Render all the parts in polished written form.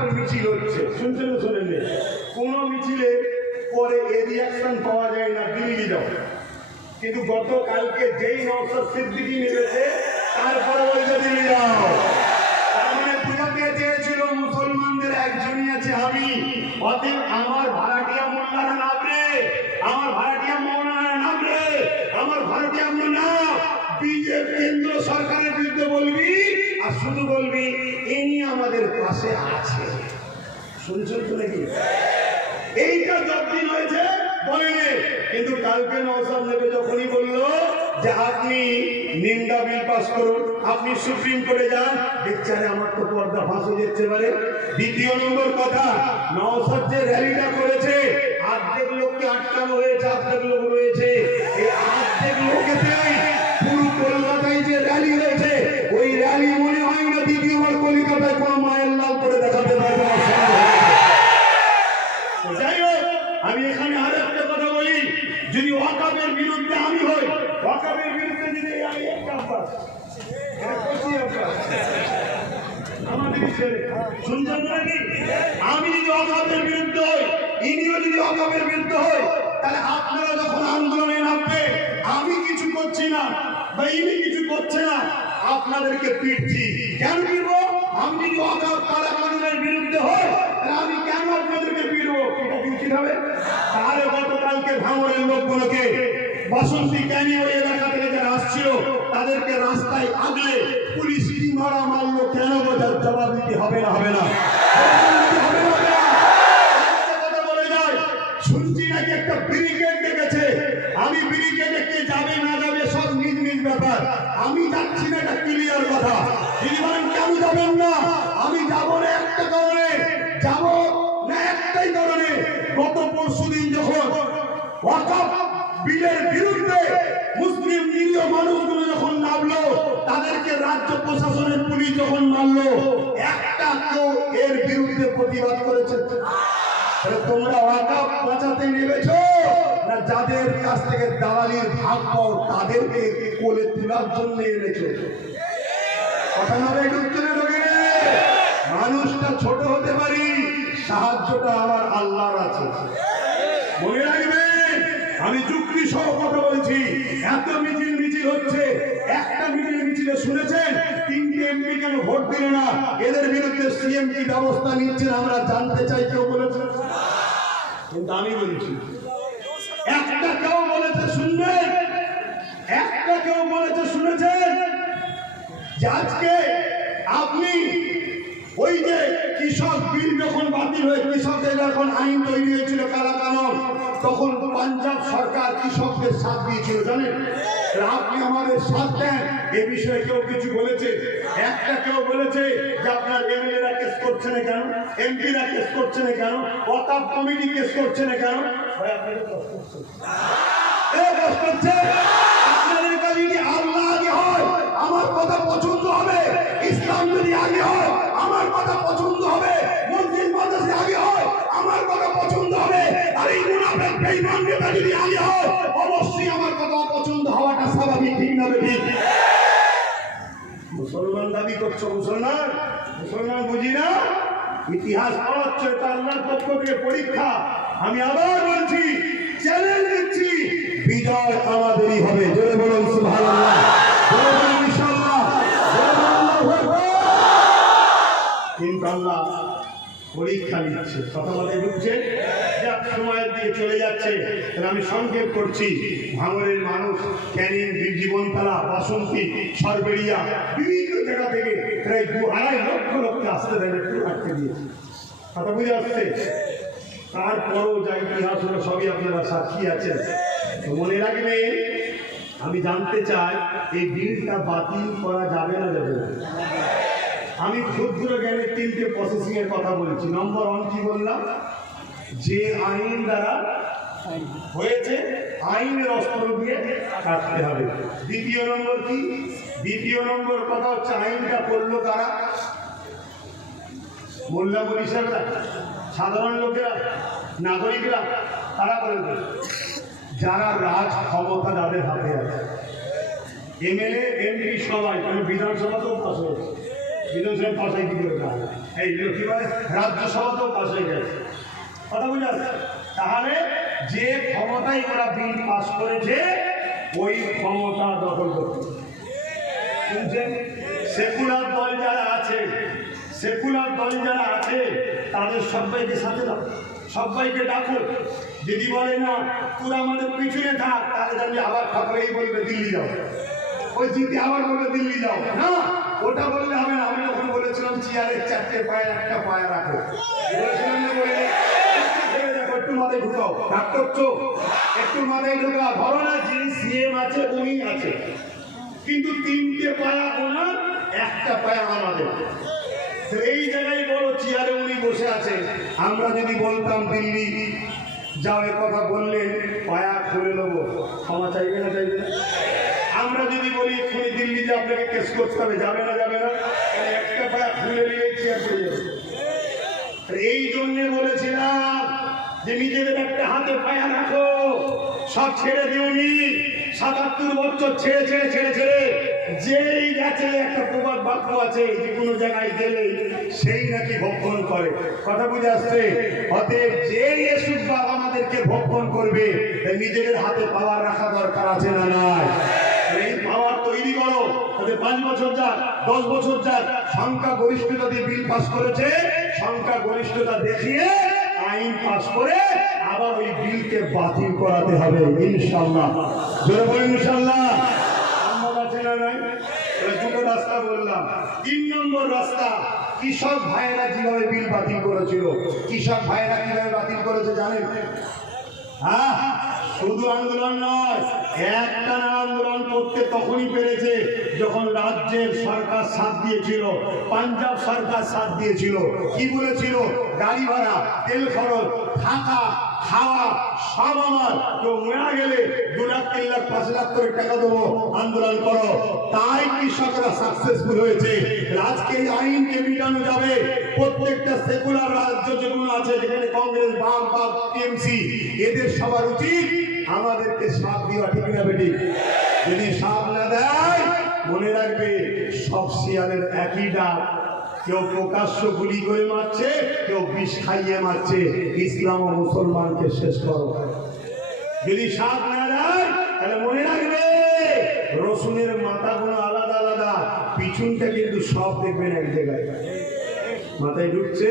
বছর মিছিল হচ্ছে, শুনছেন না শোনেন? কোনো মিছিলে পরে এ রিয়াকশন পাওয়া যায় না, দিল্লি যাও। কিন্তু গতকালকে যেই নওশাদ সিদ্দিকী নেমেছে তারপরে বলছে দিল্লি যাও। তার মানে বুঝাতে চেয়েছিল মুসলমানদের একজনই আছে আমি, অতএব আমার ভাড়াটিয়া মোল্লারা নামবে, আমার ভাড়াটিয়া মৌলানা নামবে, আমার ভাড়াটিয়া মোল্লা বিজেপি কেন্দ্র সরকারের বিরুদ্ধে বলবি আর শুধু বলবি ইনি আমাদের পাশে আছে। শুনছেন তো নাকি? এইটা যতদিন হয়েছে বলেনি, কিন্তু কালকে নওশাদ নেবে যখনই বললো যে আপনি নিন্দা বিল পাস করুন, আপনি সুপ্রিম কোর্টে যান, বেচারে আমার তো পর্দা ফাঁস হয়ে যাচ্ছে। এবারে দ্বিতীয় নম্বর কথা, নওশাদ যে র্যালিটা করেছে অর্ধেক লোককে আটকানো হয়েছে, অর্ধেক লোক রয়েছে, এই অর্ধেক লোকেতেই পুরো কলকাতায় যে র্যালি হয়েছে ওই র্যালি মনে হয় না দ্বিতীয়বার কলকাতায় কোনো মায়ের লাল করে দেখাতে পারবে। যাই হোক, আমি এখানে আর একটা কথা বলি, যদি ওয়াকাবের বিরুদ্ধে আমি হই, ওয়াকাবের বিরুদ্ধে যদি আমি একটা আমাদের শুনছেন নাকি? আমি যদি ওয়াকাবের বিরুদ্ধে হই, ইনিও যদি ওয়াকাবের বিরুদ্ধে হই, তাহলে আপনারা যখন আন্দোলনে নামবে আমি কিছু করছি না বা ইনি কিছু করছে না, আপনাদেরকে পিটছি। কেন পিটবো? আমি যদি ওয়াকাব কালা কানুনের বিরুদ্ধে হই তাহলে আমি কেন আপনাদেরকে পিটবো? এটা কি উচিত হবে? তাহলে গতকালকে ভাঙড়ের লোকগুলোকে বাসন্তী ক্যানি ওই এলাকা থেকে যারা আসছিল তাদেরকে রাস্তায় আগলে পুলিশ কি মারা মারলো কেন? বোঝার জবাব দিতে হবে না? হবে না? শুনছি নাকি একটা ব্রিগেড ডেকেছে। আমি ব্রিগেডে কে যাবে না যাবে সব নিজ নিজ ব্যাপার, আমি যাচ্ছি না, এটা ক্লিয়ার কথা। যদি বলেন কেন যাবেন না, আমি যাবো না একটা কারণে, যাবো না একটাই কারণে, গত পরশুদিন যখন ওয়াকফ বিলের বিরুদ্ধে মুসলিম নিরীহ মানুষগুলো যখন নামলো, তাদেরকে রাজ্য প্রশাসনের পুলিশ যখন মারলো, একটা কেউ এর বিরুদ্ধে প্রতিবাদ করেছে? তোমরা ওয়াকফ বাঁচাতে নেমেছো না যাদের কাছ থেকে দালালির ভাগ পাও তাদেরকে কোলে তোলার জন্য এনেছো? কথা না একটু উত্তরে ঢোকে। মানুষটা ছোট হতে পারি, সাহায্যটা আমার আল্লাহর আছে, মনে রাখবেন। আমি যুক্তি সহ কথা বলছি। এত মিছিল হচ্ছে, একটা মিছিলে শুনেছেন 3টে এমপি কেন ভোট দিল না? এদের বিরুদ্ধে সিএম কি ব্যবস্থা নিচ্ছেন আমরা জানতে চাই। কেউ বলেছে? কিন্তু আমি বলছি একটা কেউ বলেছে শুনবেন, একটা কেউ বলেছে শুনেছেন যে আজকে আপনি ওই যে কৃষক বিল যখন বাতিল হয়ে কৃষকদের যখন আইন তৈরি হয়েছিল কালা কানুন, তখন পাঞ্জাব সরকার কৃষকদের সাথ দিয়েছিল, জানেন? আপনি আমাদের সাথ দেন, এ বিষয়ে কেউ কিছু বলেছে? একটা কেউ বলেছে যে আপনার এমএলএরা কেস করছে না কেন, এমপিরা কেস করছে না কেন, ওয়াকফ কমিটি কেস করছে না কেন? আপনাদের কাছে যদি আল্লাহ আগে হয় আমার কথা পছন্দ হবে, ইসলাম যদি আগে হয় আমার কথা পছন্দ হবে, মসজিদ মাদ্রাসা আগে হয় আমার কথা পছন্দ হবে, আর এই মুনাফিক বেঈমান নেতা যদি আগে হয় অবশ্যই আমার কথা পছন্দ হওয়াটা স্বাভাবিক, ঠিক না ঠিক? মুসলমান দাবি করছো, মুসলমান বুঝি না, ইতিহাস পড়াচ্ছ, এটা আল্লাহর পক্ষ থেকে পরীক্ষা। আমি আবার বলছি, চ্যালেঞ্জ দিচ্ছি, বিজয় আমাদেরই হবে। জোরে বলুন সুবহানাল্লাহ, জোরে বলুন ইনশাআল্লাহ, জোরে বলুন আল্লাহু আকবার। কিন্তু আল্লাহ পরীক্ষা নিচ্ছে, কথা বলে ঢুকছে, যাক সময়ের দিকে চলে যাচ্ছে। তাহলে আমি সংক্ষেপ করছি। ভাঙড়ের মানুষ ক্যানিং, জীবনতলা, বাসন্তী, সরবেড়িয়া বিভিন্ন জায়গা থেকে প্রায় 2-2.5 লক্ষ লোককে আসতে দেয়, একটু আটকে দিয়েছে। কথা বুঝে আসছে? তারপরও যা ইতিহাস হলো সবই আপনারা সাক্ষী আছেন। মনে রাখবেন, আমি জানতে চাই এই বিলটা বাতিল করা যাবে না যাবে না? আমি ক্ষুদ্র জ্ঞানের 3টে প্রসেসিং এর কথা বলছি। নম্বর 1 কি বললাম? যে আইন দ্বারা হয়েছে আইনের অস্ত্র দিয়ে কাটতে হবে। দ্বিতীয় নম্বর কি? দ্বিতীয় নম্বর কথা হচ্ছে আইনটা করলো কারা? মোল্লা মনীষীরা, সাধারণ লোকেরা, নাগরিকরা, তারা করবে যারা রাজ ক্ষমতা যাদের হাতে আছে। এমএলএ এমপি সবাই, বিধানসভাতেও পাস হয়েছে, বিধানসভা পাশ হয়ে দিল না, এই কি বলে রাজ্যসভাতেও পাশ হয়ে গেছে। কথা বুঝা যাচ্ছে? তাহলে যে ক্ষমতায় ওরা বিল পাস করেছে ওই ক্ষমতা দখল করতে বুঝছেন। সেকুলার দল যারা আছে, সেকুলার দল যারা আছে তাদের সবাইকে সাথে দাও, সবাইকে ডাকো। যদি বলে না তোরা আমাদের পিছনে থাক, তাহলে জানবি আবার থাকবে, এই বলবে দিল্লি যাও, ওই জিতে আবার বলবে দিল্লি যাও। না, ওটা বললে হবে না। আমি যখন বলেছিলাম চেয়ারের 4টে পায়ে 1টা পায়ে রাখো, বলেছিলাম না, বলে দেখো একটু মাথায় ঢুকাও, রাগ করছো, একটু মাথায় ঢুকাও। ধরো না যিনি সিএম আছে উনি আছে, কিন্তু 3টে পায়া ওনার, 1টা পায়া আমাদের। এই জায়গায় বড় চেয়ারে উনি বসে আছে। আমরা যদি বলতাম দিল্লি যাও, এ কথা বললেন পায়া খুলে নেবো, ক্ষমা চাইবে না চাইবে না? আমরা যদি বলি এক্ষুনি দিল্লি যে আপনাকে কেস করতে হবে, যাবে না যাবে না? 1টা পায়া খুলে নিয়ে চেয়ার চলে যাবে। এই জন্যে বলেছিলাম যে নিজেদের একটা হাতে পায়া রাখো, সব ছেড়ে দিওনি। 77 বছর ছেড়ে ছেড়ে ছেড়ে ছেড়ে যেই গেছে, একটা প্রবাদ বাক্য আছে, যে কোনো জায়গায় গেলে সেই নাকি ভক্ষণ করে। কথা বুঝে আসছে? অতএব যেই এসুক বাপ আমাদেরকে ভক্ষণ করবে, নিজেদের হাতে পাওয়ার রাখা দরকার আছে না নাই? এই পাওয়ার তৈরি করো। 5 বছর যাক, 10 বছর যাক, সংখ্যা গরিষ্ঠতা দিয়ে বিল পাস করেছে, সংখ্যা গরিষ্ঠতা দেখিয়ে আইন পাস করে আবার ওই বিলকে বাতিল করাতে হবে ইনশাআল্লাহ। জোরে বলুন ইনশাআল্লাহ। সম্ভব আছে না নাই? দুটো রাস্তা বললাম। 3 নম্বর রাস্তা, কৃষক ভাইয়েরা যেভাবে বিল বাতিল করেছিল। কৃষক ভাইয়েরা কিভাবে বাতিল করেছে জানেন? হ্যাঁ, শুধু আন্দোলন নয়, একটা আন্দোলন করতে তখনই পেরেছে যখন রাজ্যের সরকার সাথ দিয়েছিল, পাঞ্জাব সরকার সাথ দিয়েছিল। কি বলেছিল? গাড়ি ভাড়া, তেল খরচ, থাকা, খাওয়া সব আমার, কেউ মারা গেলে 2 লাখ 3 লাখ 5 লাখ করে টাকা দেবো, আন্দোলন করো। তাই কৃষকরা সাকসেসফুল হয়েছে। আজকে এই আইনকে মিটানো যাবে। প্রত্যেকটা সেকুলার রাজ্য যেগুলো আছে, যেখানে কংগ্রেস, বাম বা টিএমসি, এদের সবার উচিত আমাদেরকে সাথ দেওয়া, ঠিক না বেটি? যদি সাথ না দেয়, মনে রাখবে সব শিয়ালের একই ডাক। কেউ প্রকাশ্য গুলি করে মারছে, কেউ বিষ খাইয়ে মারছে। ইসলাম ও মুসলমানকে শেষ করো। যদি সাথ না দেয়, তাহলে মনে রাখবে রসুনের মাথাগুলো আলাদা আলাদা, পিছনটা কিন্তু সব দেখবেন এক জায়গায়। মাথায় ঢুকছে।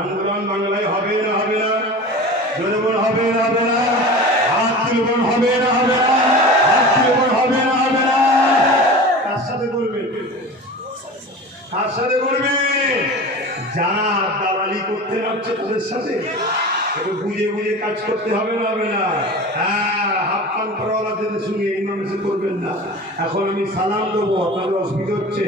আন্দোলন বাংলায় হবে না হবে না? জোরে বল, হবে না হবে না? হাত তুলবেন, হবে না হবে না? হাত তুলবেন, হবে না হবে না? কার সাথে করবে? কার সাথে করবে? যারা দালালি করতে যাচ্ছে তাদের সাথে। একটু বুঝে বুঝে কাজ করতে হবে না হবে না? হ্যাঁ, হাফ পান করাওয়ালা যেতে শুনে ইমাম এসে করবেন না। এখন আমি সালাম দেবো, আপনাদের অসুবিধা হচ্ছে।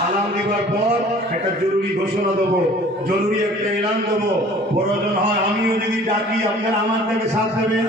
সালাম দেওয়ার পর একটা জরুরি ঘোষণা দেবো, জরুরি একটা এলান দেবো। প্রয়োজন হয় আমিও যদি ডাকি, আপনারা আমার থেকে সাথ দেবেন।